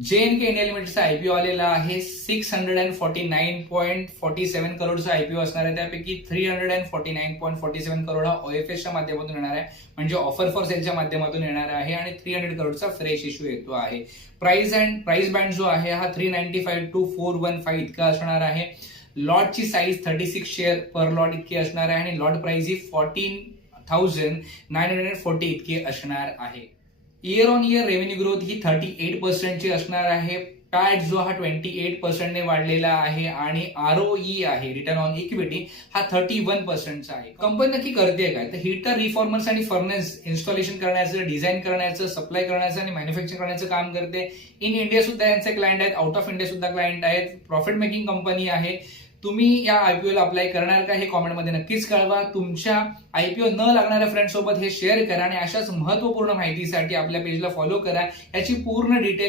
JNK India लिमिटेडचा IPO आलेला आहे. 649.47 करोडचा आयपीओ असणार आहे. त्यापैकी 349.47 करोड हा OFSच्या माध्यमातून येणार आहे, म्हणजे ऑफर फॉर सेलच्या माध्यमातून येणार आहे, आणि 300 करोडचा फ्रेश इश्यू येतो आहे. प्राइस बँड जो आहे हा 395 to 415 इतका असणार आहे. लॉटची साईज 36 शेअर पर लॉट इतकी असणार आहे, आणि लॉट प्राइस ही 14,940 इतकी असणार आहे. Year on year revenue growth ही 38% ची असणार आहे. पॅट जो हा 28% ने वाढलेला आहे, आणि ROE आहे, रिटर्न ऑन इक्विटी, हा 31% चा आहे. कंपनी नक्की करते काय, तर हीटर रिफॉर्मर्स आणि फर्नेस इन्स्टॉलेशन करण्याचं, डिझाईन करण्याचं, सप्लाय करण्याचं आणि मॅन्युफॅक्चर करण्याचं काम करते. इन इंडिया सुद्धा यांचे क्लायंट आहेत, आउट ऑफ इंडिया सुद्धा क्लायंट आहेत. प्रॉफिट मेकिंग कंपनी आहे. तुम्ही या आयपीओ ला अप्लाय करणार का हे कॉमेंटमध्ये नक्कीच कळवा. तुमच्या आयपीओ न लागणाऱ्या फ्रेंड सोबत हे शेअर करा, आणि अशाच महत्वपूर्ण माहितीसाठी आपल्या पेजला फॉलो करा. याची पूर्ण डिटेल